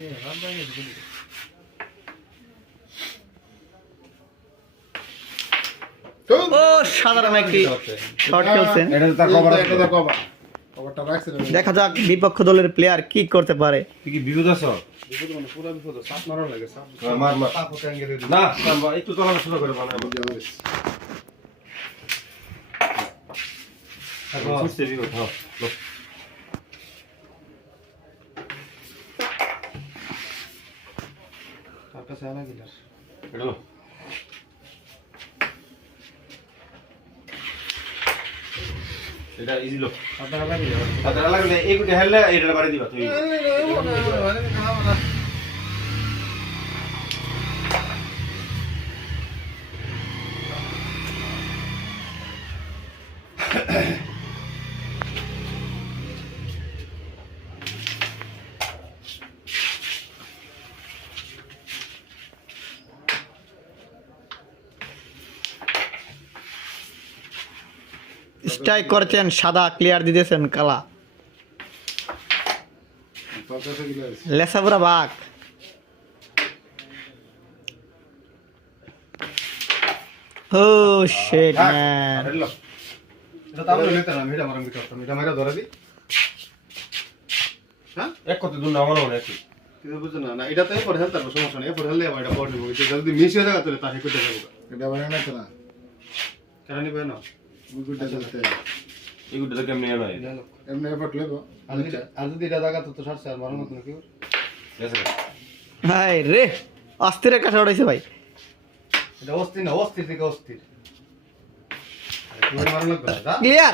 ও সাধারণ একটি শট খেলছেন। দেখা যাক বিপক্ষ দলের প্লেয়ার কি করতে পারে। কি বিপদ আছে? বিপদ মানে পুরো বিপদ, সাপ মারা লাগে, সাপ মার মার সাপ ওকে আঙ্গে না একটু চালানো শুরু করে বানাবো সুস্থ বিপদ। হ্যাঁ তার কাছে আনা গিলাস এটা লো এটা ইজি লো আপনারা বাড়ি যাবেন তাদের লাগলে এই গুটি হেললে এটা বাড়ি দিবা তুই স্ট্রাইক করছেন সাদা, ক্লিয়ার দিতেছেন কালা। তার কাছে গিলাস লেসাপুরা বাঘ। ও শিট ম্যান। লো এটা তাহলে নিতে না, এটা মারাম কি করতাম, এটা মারা ধরে দি। হ্যাঁ এক কত দূর না আমার মনে আছে কিন্তু বুঝছেন না, না এটাতে পরে হেলতে পারবো, সমস্যা নেই, পরে হেললে আবার এটা পড়ে দেবো, এটা যদি মিস হয়ে যায় তাহলে তাকে করতে যাবো। এটা বানানো না কেন? কেন নিবে না মুগুরটা চলতে এই গুটি তো কেমনে নয় এমনি এফর্ট লেবো। আর যদি এটা জায়গা তো সারছে আর মারার মতো নাকি গেছে হাই রে, অস্থির একটা শট হয়েছে ভাই। এটা অস্থির না, অস্থির থেকে অস্থির। তুমি মারা লাগবে না ক্লিয়ার।